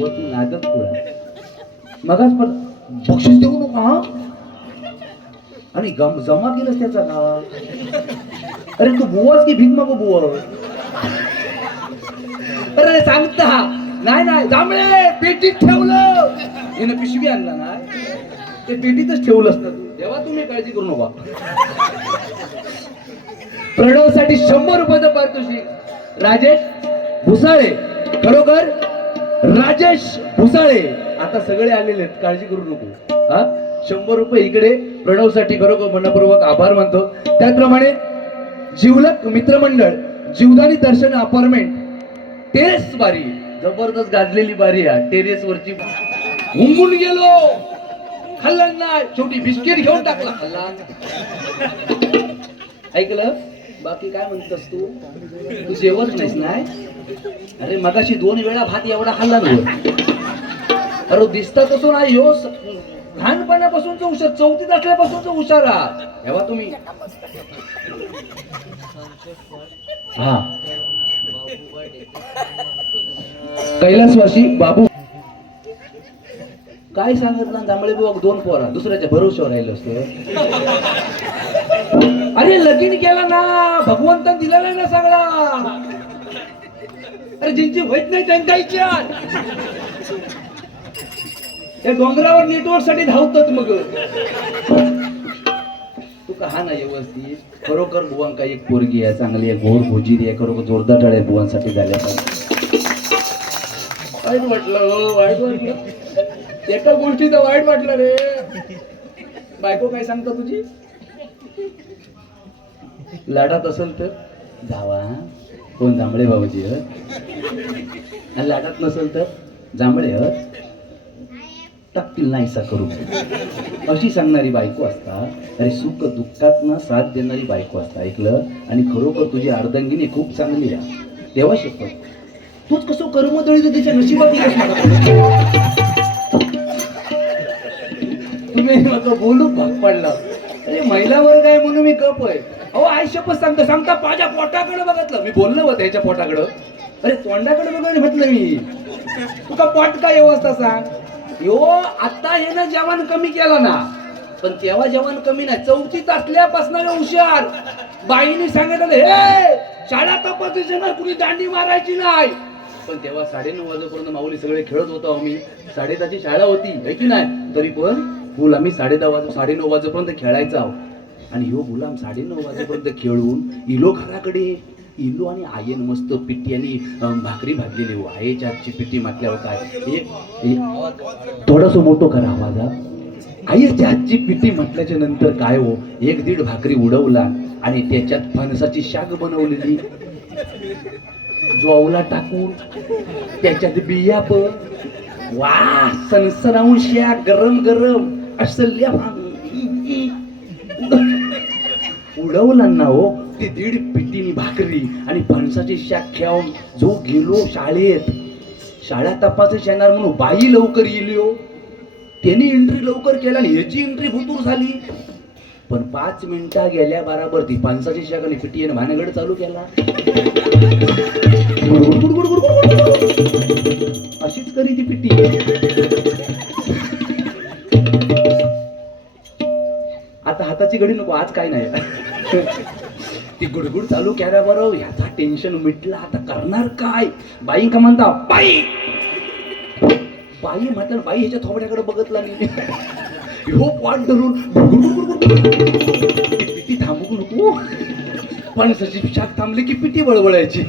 बुवा तू नादच तुला मगाच पण बक्षीस देऊ नका हा आणि जमा केलंस त्याचा का अरे तू बुवाच की भीक मागो बुवा अरे सांगता नाही नाही जांभळे पेटीत ठेवलं हिनं पिशवी आणला ना ते पेटीतच ठेवलंस ना तू तेव्हा तुम्ही काळजी करू नका प्रणवसाठी 100 रुपयाचं पारितोषिक राजेश भुसाळे खरोखर राजेश भुसाळे आता सगळे आलेले आहेत काळजी करू नको हा 100 रुपये इकडे प्रणवसाठी खरोखर मनपूर्वक आभार मानतो त्याचप्रमाणे जिवलक मित्रमंडळ जीवदानी दर्शन अपार्टमेंट टेरेस बारी जबरदस्त गाजलेली बारी आहे टेरेस वरची हुंगून गेलो खाल्लं नाही शेवटी बिस्किट घेऊन टाकला खाल्ला ऐकलं बाकी काय म्हणतस तू जेवत नाहीस नाही अरे मगाशी 2 वेळा भात एवढा खाल्ला नाही अरे दिसता तसं नाही हो लहानपणापासूनच हुशार 4थीत असल्यापासूनच हुशार आहात तेव्हा तुम्ही हा कैलासवासी बाबू काय सांगत ना जांभळे बुवा 2 पोरा दुसऱ्याच्या भरोश्यावर राहिलं असतं अरे लगीन केला ना भगवंतान दिला नाही ना सगळा अरे ज्यांची होत नाही त्यांच्या इच्छा त्या डोंगरावर नेटवर्क साठी धावतात मग तू कहा ना व्यवस्थित खरोखर बुवांका एक पोरगी आहे चांगली आहे घोर भोजीरी आहे खरोखर जोरदार टाळ्या बुवांसाठी झाल्या पाहिजे वाईट वाटलं हो वाईट वाटलं एका गोष्टीचं वाईट वाटलं रे बायको काय सांगता तुझी लाडात असेल तर जावा कोण जांभळे बाबाजी आणि लाडात नसेल तर जांभळे टाकतील नाहीसा करू अशी सांगणारी बायको असता अरे सुख दुःखात ना साथ देणारी बायको असता ऐकलं आणि खरोखर तुझी अर्धांगिनी खूप चांगली आहे तेव्हा शकतो तूच कसं कर्मदळी तिच्या नशिबात तुम्ही मग बोलू भाग पडला अरे महिलावर काय म्हणून मी गप आहे अहो आयुष्यपच सांगता माझ्या पोटाकडे बघितलं मी बोललो होतं याच्या पोटाकडं अरे तोंडाकडे बघा म्हटलं मी तुका पोट काय व्यवस्था सांग यो आता हे ना जेवण कमी केलं ना पण तेव्हा जेवण कमी नाही 4थीत असल्यापासून हुशार बाईने सांगितलं हे शाळा तपासायची ना कुणी दांडी मारायची नाही पण तेव्हा 9:30 वाजेपर्यंत माऊली सगळे खेळत होतो आम्ही 10:30ची शाळा होती है की नाही तरी पण फुल आम्ही 9:30 वाजेपर्यंत खेळायचो आहोत आणि ह्यो गुलाम 9:30 वाजेपर्यंत खेळून इलो घराकडे इलो आणि आयन मस्त पिट्टी आणि भाकरी भाजलेली हो आईच्या हातची पिट्टी म्हटल्यावर काय एक थोडस मोठं करा आवाजा आईच्या हातची पिट्टी म्हटल्याच्या नंतर काय हो 1-1.5 भाकरी उडवला आणि त्याच्यात फणसाची शाग बनवलेली ज्वावला टाकून त्याच्यात बिया पण वा सनसनावून शाग गरम गरम असल्या उडवला ना हो ती 1.5 पिटीनी भाकरी आणि फणसाची शाख खेळून जो गेलो शाळेत शाळा तपासच येणार म्हणून बाई लवकर येली हो त्यांनी एंट्री लवकर केला आणि ह्याची एंट्री भुतूर झाली पण 5 मिनिटं गेल्या बराबर ती फणसाची शाख आणि पिटी आणि भानगड चालू केला अशीच करी ती पिटी आता हाताची घडी नको आज काय नाही ती गुडगुड चालू केल्या बरोबर ह्याचा टेन्शन मिटला आता करणार काय बाई का म्हणता बाई बाई म्हटलं बाई ह्याच्या थोबड्याकडे बघतला नाही हो पाठ धरून पिटी थांबू नको फणसाची शाख थांबली की पिटी बळबळायची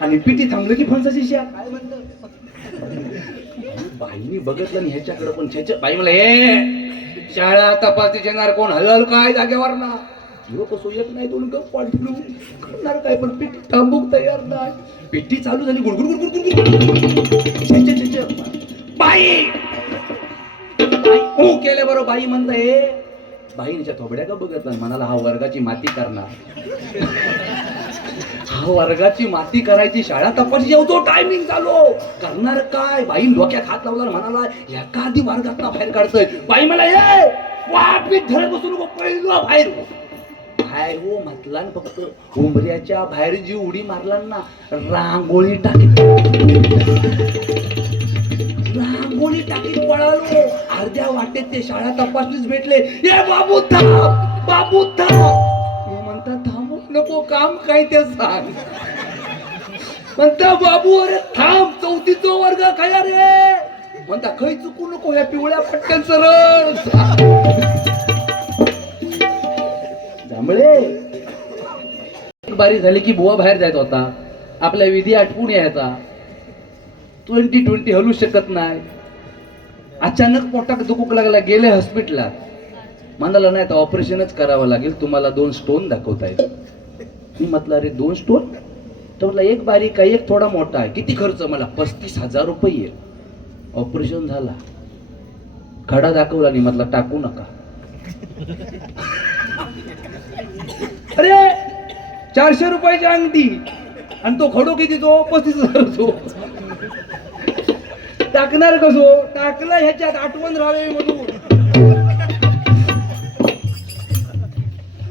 आणि पिटी थांबली की फणसाची शाख काय म्हणत बाईनी बघतलं नाही ह्याच्याकडे पण ह्याच्या बाई मला हे शाळा तपासणी येणार कोण हलल काय जागेवर ना लोक सोयत नाही दोन गप पाठवून करणार काय पण पिटी थांबूक तयार नाही पिटी चालू झाली गुडगुड बाई हो केले बरोबर बाई म्हणता हे बाईच्या थोबड्या का बघत नाही म्हणाला हा वर्गाची माती करणार हा वर्गाची माती करायची शाळा तपासणी येतो टायमिंग चालू करणार काय बाई डोक्यात हात लावला म्हणाला एका आधी वर्गात बाहेर काढतोय बाई मला हे वाट बीट धरत बसू नको पहिलं बाहेर बाहेर हो म्हटला फक्त उंबऱ्याच्या बाहेर जी उडी मारला ना रांगोळी टाकली टाकीत पळालो. अर्ध्या वाटेत ते शाळा तपासणीच भेटले. ए बाबू थांब, बाबू थांब. मी म्हणता थांबू नको, काम काय ते सांग. म्हणता बाबू अरे थांब, 4थीचा वर्ग काय रे. म्हणता काही चुकू नको, या पिवळ्या पट्ट्यान सरळ जांभळे. एक बारी झाली की बुवा बाहेर जायचा होता. आपल्या विधी आटपून यायचा. 2020 हलू शकत नाही. अचानक पोटात दुखू लागला, गेले हॉस्पिटलात. म्हणाला नाही तर ऑपरेशनच करावं लागेल, तुम्हाला 2 स्टोन दाखवता येईल. मी म्हटलं अरे 2 स्टोन. तर म्हटलं एक बारीक आहे, एक थोडा मोठा आहे. किती खर्च. मला 35,000 रुपये येईल. ऑपरेशन झाला, खडा दाखवला नाही. म्हटलं टाकू नका. अरे 400 रुपयाची अंगठी आणि तो खडो किती, तो 35,000. टाकणार कसो. टाकला ह्याच्यात आठवण राहावे म्हणून.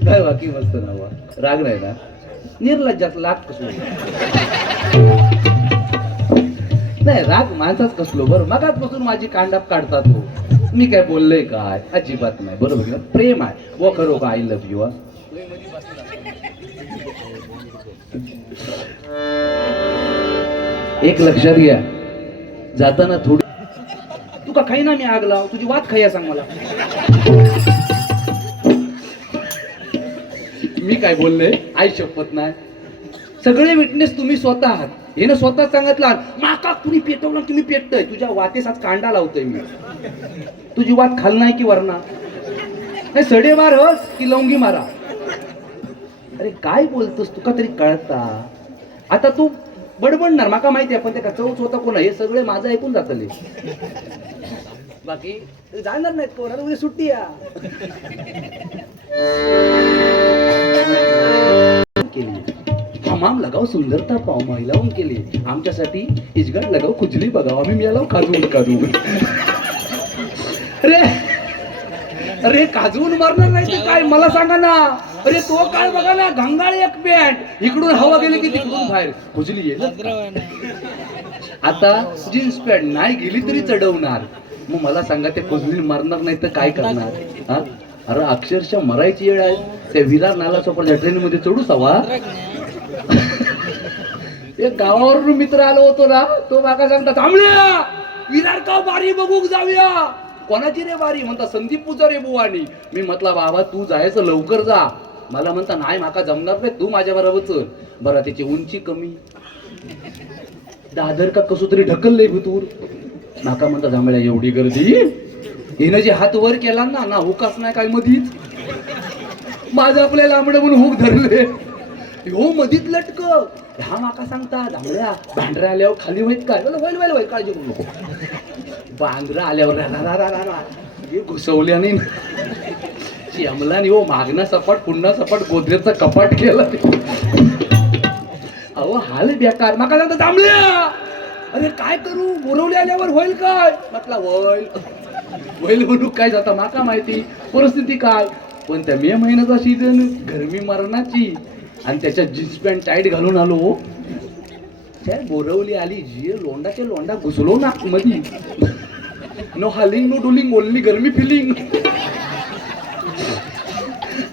काय बाकी मस्त नावा. राग नाही ना. निर्लज्जात लाग कसलो. नाही राग माणसाच कसलो. बरं मगाचपासून माझी कांडाप काढतात हो. मी काय बोललोय काय. अजिबात नाही. बरोबर ना. प्रेम आहे व खरो का. I love you. एक लक्षात घ्या, जाताना थोडी तुका खाई ना मी आग लाव. तुझी वाट खाया सांग मला. मी काय बोलले. आई शपथ नाही. सगळे विटनेस तुम्ही स्वतः आहात. हे स्वतः सांगितलं माका कुणी पेटवलं तुम्ही पेटतय. तुझ्या वाटेस आज कांडा लावतोय मी. तुझी वाट खाल नाही की वरणा नाही. सडेवार हस की लवंगी मारा. अरे काय बोलतोस. तुका तरी कळता. आता तू बडबडणार माका माहिती आहे, पण ते का चौच होता कोण हे सगळे माझं ऐकून जातले. बाकी जाणार नाहीत कोण. उद्या सुट्टी या केली. हमाम लगाव सुंदरता पाव महिलावून केली. आमच्यासाठी इजगाड लगाव खुजली बघाव. आम्ही मिळालो काजून काजून. अरे अरे काजून मारणार नाही तर काय मला सांगा ना. अरे तो काय बघा ना, घंगाळ एक पॅन्ट. इकडून हवा गेली की तिकडून बाहेर खुजली आहे. आता जीन्स पॅन्ट नाही गेली तरी चढवणार. मग मला सांगा ते खुजली मारणार नाही तर काय करणार. अरे अक्षरशः मरायची वेळ आहे. त्या विरार नाला सोपरच्या ट्रेन मध्ये चढू सवा. एक गावावरून मित्र आलो होतो ना, तो माका सांगता थांबल्या विरार का बारी बघूक जाऊया. कोणाची रे बारी. म्हणता संदीप पुजारी बुवानी. मी म्हटला बाबा तू जायचं लवकर जा. मला म्हणता नाही माका जमणार नाही, तू माझ्या बरोबर चल. बरं त्याची उंची कमी, दादर का कसो तरी ढकललंय भुतूर. माका म्हणता जांभळ्या एवढी गर्दी. हिनं जे हात वर केला ना ना हुकाच नाही काय मधीच. माझं आपल्या लांबडं म्हणून हुक धरले. हो मधीत लटक. हा माका सांगता जांभळ्या भांडऱ्या आल्यावर खाली होईत काय. होईल होईल होईल काळजी करू नको. बांद्रा आल्यावर घुसवल्याने श्यामलाने हो मागणं सपाट पुन्हा सपाट गोदरेजचा कपाट केला. अहो हाल बेकार. माका सांगता जांभळ्या अरे काय करू. बोरवले आल्यावर होईल काय. म्हटला होईल होईल म्हणून काय जाता माका माहिती परिस्थिती काय. पण त्या मे महिन्याचा सीझन गरमी मरणाची आणि त्याच्या जीन्स पॅन्ट टाईट घालून आलो. त्या बोरवली आली जी लोंडाचे लोंडा घुसलो ना मधी. नो हालिंग नो डुलिंग ओनली गरमी फिलिंग.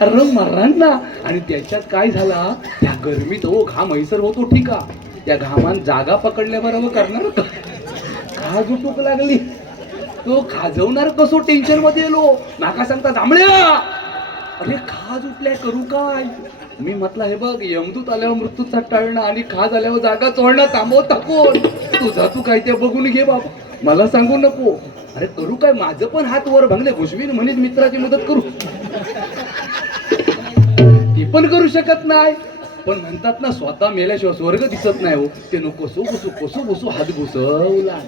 अरे मरण ना. आणि त्याच्यात काय झाला त्या गरमीत हो घाम हैसर होतो ठीक आहे. त्या घामान जागा पकडल्याबरोबर करणार का. खाज उठूक लागली. तो खाजवणार कसो टेन्शन मध्ये येलो. नाका सांगता जांभळ्या अरे खाज उठलाय करू काय. मी म्हटलं हे बघ यमदूत आल्यावर मृत्यूचा टळणं आणि खाज आल्यावर जागा चोळणं थांबवता कोण. तुझा तू काय ते बघून घे बाबा, मला सांगू नको. अरे करू काय. माझं पण हात वर भांगले घुसवीन म्हणीत मित्राची मदत करू. ती पण करू शकत नाही. पण म्हणतात ना स्वतः मेल्याशिवाय स्वर्ग दिसत नाही हो. ते नको कसो घुसू कसो घुसू हात घुसवला.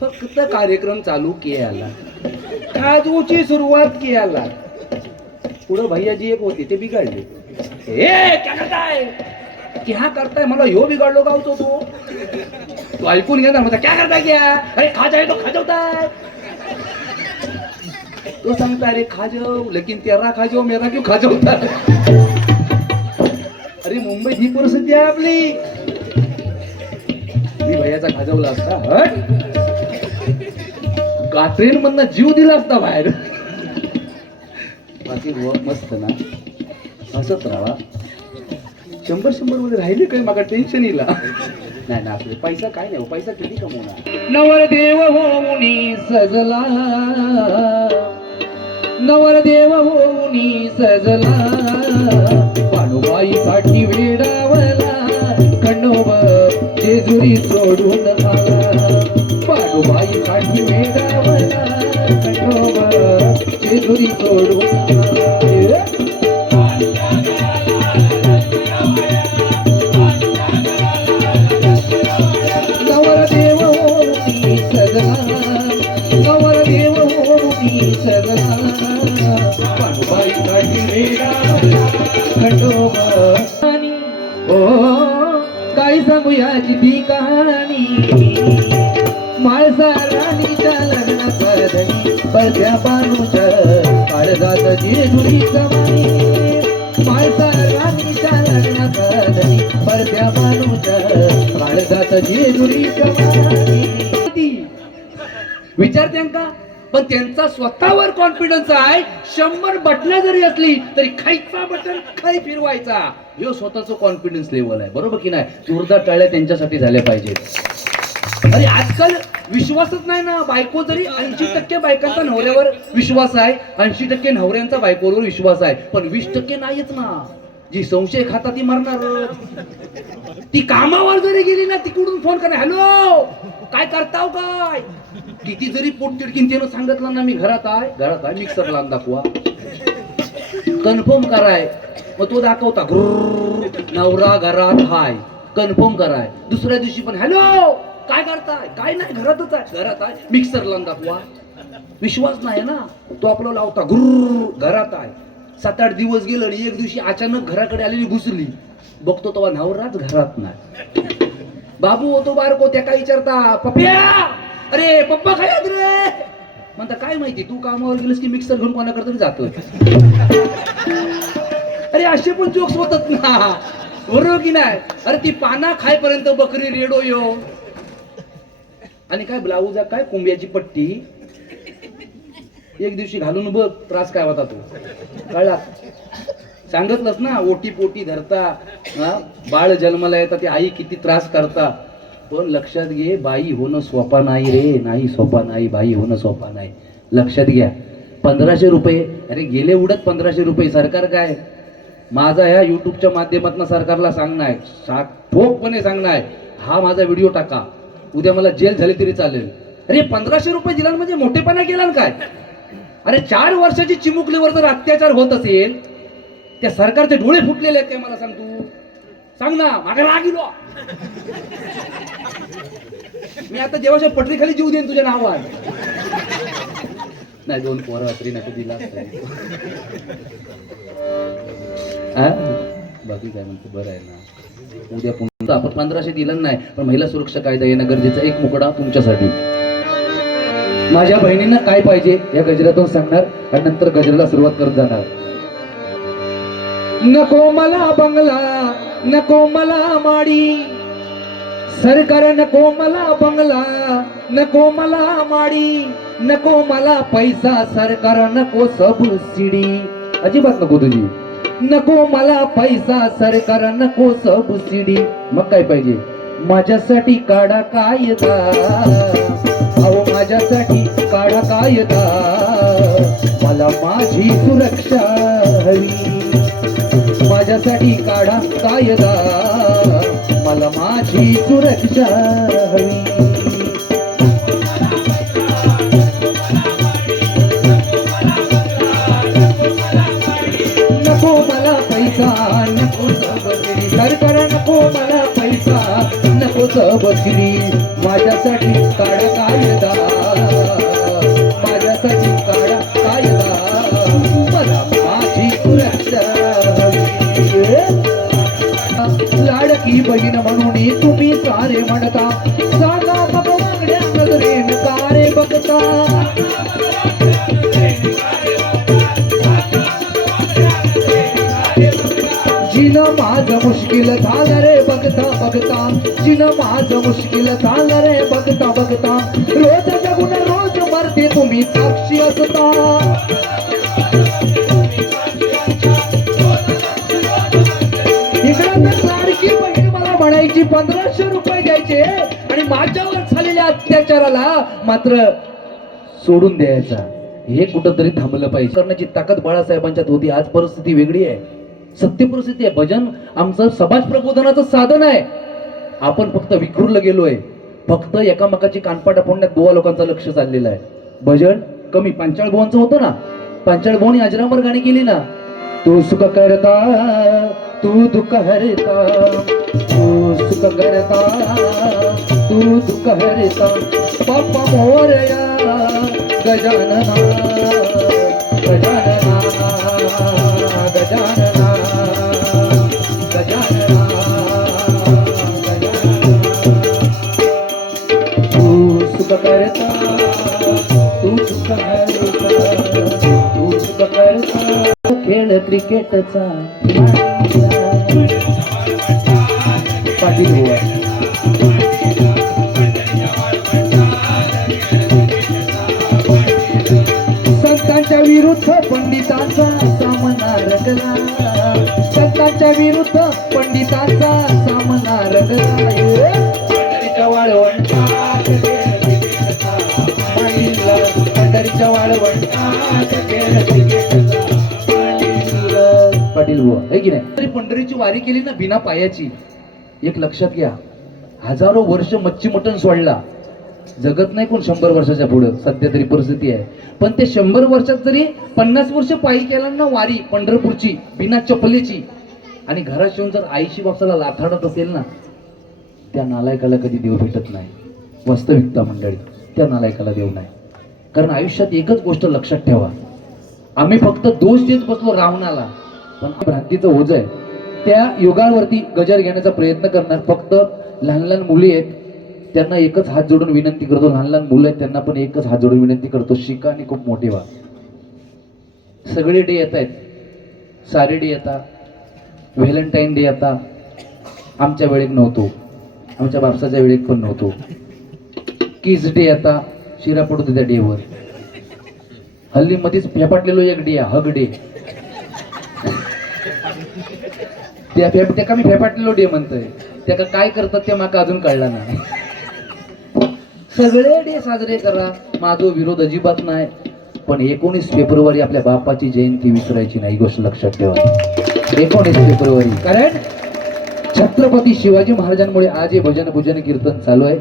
फक्त कार्यक्रम चालू केला. खाजूची सुरुवात केला. पुढं भैयाजी एक होते ते बिघडले. क्या करताय क्या करताय. मला ह्यो बिघडलो गावतो तो ऐकून घ्या ना. म्हणता क्या करताय क्या. अरे खाजाय तो खाजवताय. तो सांगता अरे खाजव लेकिन तेरा खाजव मेरा क्यों खाजवता. अरे मुंबईत ही परिस्थिती आहे आपली. मी भैयाचा खाजवला असता ट्रेन मधनं जीव दिला असता बाहेर. बाकी मस्त ना, हसत राहा. 100 मध्ये राहिले काही मागा टेन्शन येईल नाही ना. आपले पैसा काय नाही, पैसा किती कमवणार. नवरदेव होऊनी सजला, नवरदेव होऊनी सजला, पाणूबाईसाठी वेडावला, खंडोबा जेजुरी सोडून आला. पाणूबाईसाठी वेडावला, खंडोबा जेजुरी सोडून आला. नवरदेव होऊनी सजला, नवरदेव होऊनी सजला, पाणूबाईसाठी वेडावला, खंडोबा. ओ काय सांगू याची ती कहाणी, माळसा राणीच्या लग्नाचा धनी, पडद्या पानूच्या काळजात जेजुरी कमानी. माळसा राणीच्या लग्नाचा धनी, पडद्या पानूच्या काळजात जेजुरी कमानी. विचारते का, पण त्यांचा स्वतःवर कॉन्फिडन्स आहे. 100 बटणं जरी असली तरी खायचा बटन खाई फिरवायचा, हे स्वतःच कॉन्फिडन्स लेवल आहे. बरोबर की नाही. जोरदार टाळ्या त्यांच्यासाठी झाल्या पाहिजे. अरे आजकाल विश्वासच नाही ना. बायको जरी 80% बायकांचा नवऱ्यावर विश्वास आहे, 80% नवऱ्यांचा बायकोवर विश्वास आहे, पण 20% नाहीच ना. जी संशय खाता ती मरणार. ती कामावर जरी गेली ना, तिकडून फोन करा, हॅलो काय करताव काय. किती जरी पोट तिडकीन त्यानं सांगितलं ना, मी घरात आहे, मिक्सर लावून दाखवा, कन्फर्म कराय. मग तो दाखवता नवरा घरात हाय, कन्फर्म कराय. दुसऱ्या दिवशी पण हॅलो काय करताय, काय नाही घरातच आहे, मिक्सर लावून दाखवा. विश्वास नाही ना. तो आपला लावता घरात आहे. 7-8 दिवस गेलं आणि एक दिवशी अचानक घराकडे आलेली घुसली, बघतो तेव्हा नवराच घरात नाही. बाबू होतो बारको, त्या काय विचारता, पप्या अरे पप्पा काय रे म्हणता, काय माहिती तू कामावर गेलस की मिक्सर घेऊन कोणाकडे तरी जातो. अरे असे पण जोक्स होतात ना, बरोबर की नाही. अरे ती पाना खायपर्यंत बकरी रेडो यो, आणि काय ब्लाऊज काय कोंब्याची पट्टी, एक दिवशी घालून बघ त्रास काय होता तो कळला. सांगितलंच ना, ओटी पोटी धरता, बाळ जन्माला येतात ते आई किती त्रास करता. पण लक्षात घे, बाई होणं सोपा नाही रे, नाही सोपा नाही, बाई होणं सोपा नाही. लक्षात घ्या. 1500 रुपये, अरे गेले उडत 1500 रुपये. सरकार काय, माझा ह्या युट्यूबच्या माध्यमातून सरकारला सांगणार, ठोकपणे सांगणार, हा माझा व्हिडिओ टाका, उद्या मला जेल झाली तरी चालेल. अरे 1500 रुपये दिला म्हणजे मोठेपणा केला ना काय. अरे 4 वर्षाची चिमुकलीवर जर अत्याचार होत असेल, त्या सरकारचे डोळे फुटलेले आहेत काय मला सांग. तू सांग ना, मागे रागिलो मी आता देवाच्या पटरी खाली जीव देईन तुझ्या नावात. नाही 2 पोरं रात्री नको दिला. बाकी काय म्हणते, बरं आहे ना. उद्या पुन्हा आपण 1500 दिलं नाही, पण महिला सुरक्षा कायदा येणं गरजेचं. एक मुकडा तुमच्यासाठी. माझ्या बहिणींना काय पाहिजे या गजरातून सांगणार आणि नंतर गजराला सुरुवात करत जाणार. नको मला बंगला, नको मला माडी, सरकार नको मला बंगला, नको मला माडी, नको मला पैसा, सरकार नको सबसिडी, अजिबात नको तुझी. नको मला पैसा, सरकार नको सबसिडी. मग काय पाहिजे, माझ्यासाठी काढा कायदा, अहो माझ्यासाठी काढा कायदा, मला माझी सुरक्षा हवी. माझ्यासाठी काढा कायदा, मला माझी सुरक्षा हवी. नको मला पैसा, नको सबसिडी, सरकार नको मला पैसा, नको सबसिडी. माझ्यासाठी काढा कायदा, माझ्यासाठी काढा कायदा, मला माझी सुरक्षा हवी. लाडकी बहीण म्हणून तुम्ही सारे म्हणता, सांगा भगवांगड्या नजरेन कारे बघता. जिनं माझं मुश्किल झालं रे बघता बघता, जिनं माझं मुश्किल झालं रे बघता बघता. रोज जगून रोज मर ते तुम्ही साक्षी असता. इकडं तर लाडकी बहीण मला म्हणायची 1500 रुपये द्यायचे आणि माझ्यावर झालेल्या अत्याचाराला मात्र सोडून द्यायचा. हे कुठंतरी थांबलं पाहिजे. करण्याची ताकद बाळासाहेबांच्यात होती. आज परिस्थिती वेगळी आहे, सत्य परिस्थिती आहे. भजन आमचं समाज प्रबोधनाचं साधन आहे. आपण फक्त विखुरलं गेलोय. फक्त एकामेकाची कानपाटा फोडण्यात गोवा लोकांचं लक्ष चाललेलं आहे. भजन कमी. पांचाळ बुवांचं होतं ना, पांचाळ बुवांनी अजरामर गाणी केली ना. तू सुख करता तू दुःख हरता, तू सुख करता तू दुःख हरता, बाप्पा मोरया गजानना गजानना गजानना गजानना गजानना. तू सुख करता तू सुख हरता, तू सुख करता. खेळ क्रिकेटचा पाटील बुवा. संतांच्या विरुद्ध पंडितांचा सामना रंगला, संतांच्या विरुद्ध पंडितांचा सामना रंगला. पंढरीच्या वाळवंटात पंढरीच्या वाळवंटात पाटील बुवा आहे की नाही. तरी पंढरीची वारी केली ना बिना पायाची. एक लक्षात घ्या, हजारो वर्ष मच्छी मटण सोडला, जगत नाही कोण 100 वर्षाच्या पुढं. सध्या तरी परिस्थिती आहे. पण ते 100 वर्षात जरी 50 वर्ष पायी केला ना वारी पंढरपूरची बिना चपलेची, आणि घरात येऊन जर आईशी बापसाला लाथाडत असेल ना, त्या नालायकाला कधी देव भेटत नाही. वास्तविकता मंडळी, त्या नालायकाला देव नाही. कारण आयुष्यात एकच गोष्ट लक्षात ठेवा, आम्ही फक्त दोष देत बसलो रावणाला, पण भ्रांतीचं ओझ आहे. त्या युगावरती गजर घेण्याचा प्रयत्न करणार फक्त लहान लहान मुली आहेत. त्यांना एकच हात जोडून विनंती करतो, लहान लहान मुलं आहेत त्यांना पण एकच हात जोडून विनंती करतो, शिका आणि खूप मोठे व्हा. सगळे डे येत आहेत. सारे डे येतात, व्हॅलेंटाईन डे येतात. आमच्या वेळेत नव्हतो, आमच्या बापसाच्या वेळेत पण नव्हतो. किस डे येता, शिरा पडतो त्या डेवर. हल्ली मध्येच फेपाटलेलो एक डे, हग डे. त्या का मी फेपाटलेलो डे म्हणतोय, त्या काय करतात ते माका अजून कळला नाही. सगळे डे साजरे करा, माझा विरोध अजिबात नाही. पण 19 फेब्रुवारी आपल्या बापाची जयंती विसरायची नाही, गोष्ट लक्षात ठेवा. 19 फेब्रुवारी, कारण छत्रपती शिवाजी महाराजांमुळे आज हे भजन पूजन कीर्तन चालू आहे.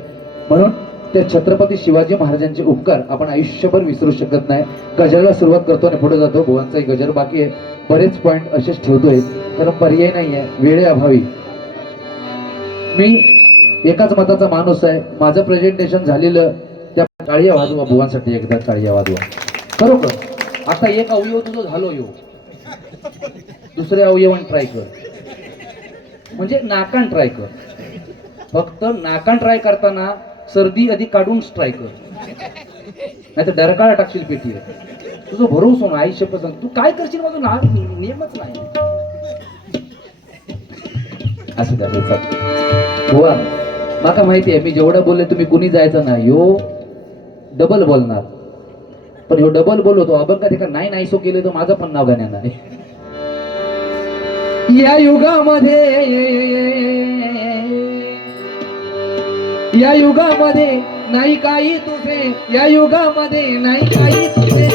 म्हणून त्या छत्रपती शिवाजी महाराजांचे उपकार आपण आयुष्यभर विसरू शकत नाही. गजरला सुरुवात करतो आणि पुढे जातो. भुवांचाही गजर बाकी आहे. बरेच पॉइंट असेच ठेवतोय कारण पर्याय नाही आहे, वेळेअभावी. मी एकाच मताचा माणूस आहे. माझं प्रेझेंटेशन झालेलं, त्या टाळ्या वाजवा भुवांसाठी, एकदा टाळ्या वाजवा. बरोबर. आता एक अवयव तुझं झालो यो, दुसऱ्या अवयवान ट्राय कर, म्हणजे नाकान ट्राय कर. फक्त नाकान ट्राय करताना सर्दी आधी काढून ट्राय कर, नाही तर डरकाळा टाकशील पेटी. तुझं भरोसा ना आई शपथ सांग, तू काय करशील माझं ना नियमच नाही. असं द्यायचं बुवा. माका माहिती आहे मी जेवढं बोलले तुम्ही कुणी जायचं ना, यो डबल बोलणार. पण ह्यो डबल बोलतो आपण का ते का नाही नाही सो केले तर माझं पण नाव गाण्यानं आहे. या युगामध्ये, या युगामध्ये नाही काही तुझे, या युगामध्ये नाही काही तुझे.